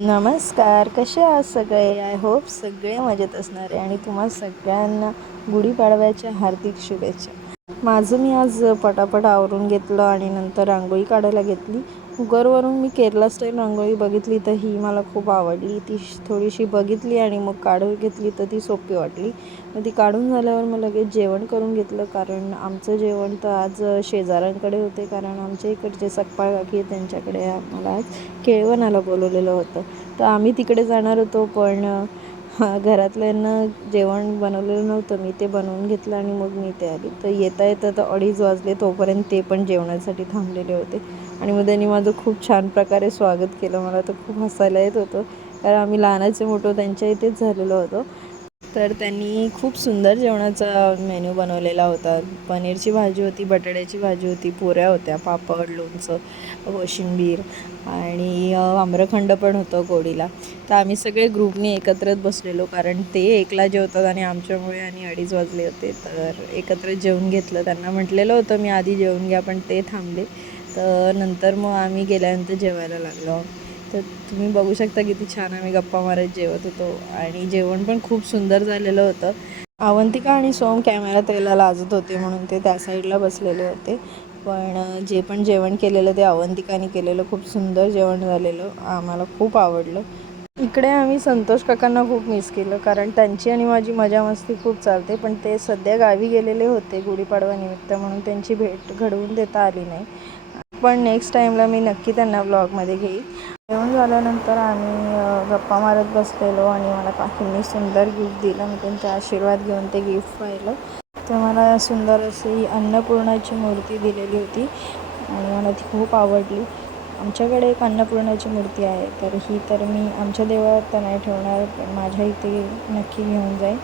नमस्कार कसे आहात सगळे? आय होप सगळे मजेत असणार आहे आणि तुम्हा सगळ्यांना गुढीपाडव्याच्या हार्दिक शुभेच्छा. माझं मी आज पटापट आवरून घेतलं आणि नंतर रांगोळी काढायला घेतली. कुकरवरून मी केरला स्टाईल रांगोळी बघितली तर ही मला खूप आवडली. ती थोडीशी बघितली आणि मग काढून घेतली तर ती सोपी वाटली. मग ती काढून झाल्यावर मग लगेच जेवण करून घेतलं कारण आमचं जेवण तर आज शेजाऱ्यांकडे होते कारण आमच्या इकडचे सकपाळ काकी त्यांच्याकडे आम्हाला आज केळवणाला बोलवलेलं होतं. तर आम्ही तिकडे जाणार होतो पण घरातल्यांना जेवण बनवलेलं नव्हतं. मी ते बनवून घेतलं आणि मग मी ते आली. तर येता येता तर अडीच वाजले तोपर्यंत ते पण जेवणासाठी थांबलेले होते. आणि मग त्यांनी माझं खूप छान प्रकारे स्वागत केलं. मला तर खूप हसायला येत होतं. कारण आम्ही लहानाचे मोठं त्यांच्या इथेच झालेलो होतो. तर त्यांनी खूप सुंदर जेवणाचा मेन्यू बनवलेला होता. पनीरची भाजी होती बटाट्याची भाजी होती पुऱ्या होत्या पापड लोणचं कोशिंबीर आणि आम्रखंड पण होतं गोडीला. तर आम्ही सगळे ग्रुपने एकत्रच बसलेलो कारण ते एकला जेवतात आणि आमच्यामुळे आणि अडीच वाजले होते. तर एकत्र जेवून घेतलं. त्यांना म्हटलेलं होतं मी आधी जेवून घ्या पण ते थांबले. तर नंतर मग आम्ही गेल्यानंतर जेवायला लागलो. तर तुम्ही बघू शकता किती छान आम्ही गप्पा मारत जेवत होतो आणि जेवण पण खूप सुंदर झालेलं होतं. अवंतिका आणि सोम कॅमेरा त्याला लाजत होते म्हणून ते त्या साईडला बसलेले होते. पण जे पण जेवण केलेलं ते अवंतिकाने केलेलं. खूप सुंदर जेवण झालेलं. आम्हाला खूप आवडलं. इकडे आम्ही संतोष काकांना खूप मिस केलं. कारण त्यांची आणि माझी मजा मस्ती खूप चालते. पण ते सध्या गावी गेलेले होते गुढीपाडवा निमित्त म्हणून त्यांची भेट घडवून देता आली नाही. पण नेक्स्ट टाईमला मी नक्की त्यांना ब्लॉगमध्ये घेईन जेवण झाल्यानंतर आम्ही गप्पा मारत बसलेलो आणि मला काकींनी सुंदर गिफ्ट दिलं. मी त्यांचे आशीर्वाद घेऊन ते गिफ्ट पाहिलं. तर मला सुंदर अशी अन्नपूर्णाची मूर्ती दिलेली होती आणि मला ती खूप आवडली. आमच्याकडे एक अन्नपूर्णाची मूर्ती आहे तर ही तर मी आमच्या देवळात तर नाही ठेवणार पण माझ्या इथे नक्की घेऊन जाईन.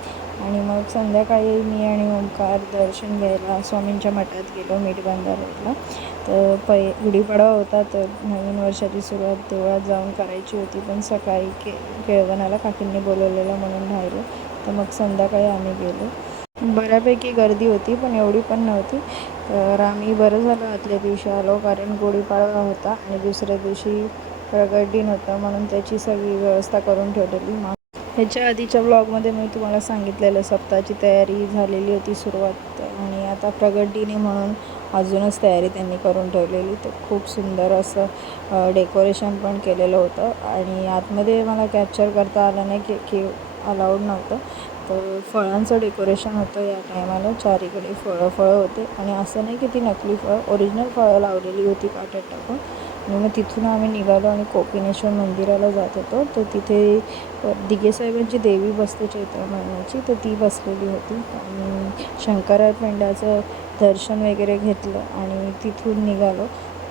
आणि मग संध्याकाळी मी आणि ओंकार दर्शन घ्यायला स्वामींच्या मठात गेलो मीठ रोडला तर पै गुढीपाडवा होता तर नवीन वर्षाची सुरुवात देवळात जाऊन करायची होती पण सकाळी के केळवणाला काकींनी बोलवलेलं म्हणून राहिलो तर मग संध्याकाळी आम्ही गेलो. बऱ्यापैकी गर्दी होती पण एवढी पण नव्हती. तर आम्ही बरं झालं आदल्या दिवशी आलो कारण गुढीपाडवा होता आणि दुसऱ्या दिवशी प्रगट दिन होतं म्हणून त्याची सगळी व्यवस्था करून ठेवलेली. मा ह्याच्या आधीच्या ब्लॉगमध्ये मी तुम्हाला सांगितलेलं सप्ताहाची तयारी झालेली होती सुरुवात आणि आता प्रगटीने म्हणून अजूनच तयारी त्यांनी करून ठेवलेली. तर खूप सुंदर असं डेकोरेशन पण केलेलं होतं आणि आतमध्ये मला कॅप्चर करता आलं नाही की की अलाउड नव्हतं. तर फळांचं डेकोरेशन होतं या टायमाला चारीकडे फळं फळं होते आणि असं नाही की ती नकली फळं ओरिजिनल फळं लावलेली होती काट्यात टाकून आणि मग तिथून आम्ही निघालो आणि कोपिनेश्वर मंदिराला जात होतो. तर तिथे दिगेसाहेबांची देवी बसते चैत्र महिन्याची तर ती बसलेली होती. आणि शंकराय पेंडाचं दर्शन वगैरे घेतलं आणि तिथून निघालो.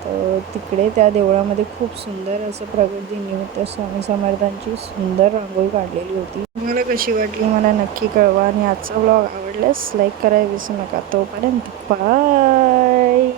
तर तिकडे त्या देवळामध्ये खूप सुंदर असं प्रगती निमित्त स्वामी समर्थांची सुंदर रांगोळी काढलेली होती. तुम्हाला कशी वाटली मला नक्की कळवा आणि आजचा ब्लॉग आवडल्यास लाईक करायला विसरू नका. तोपर्यंत बाय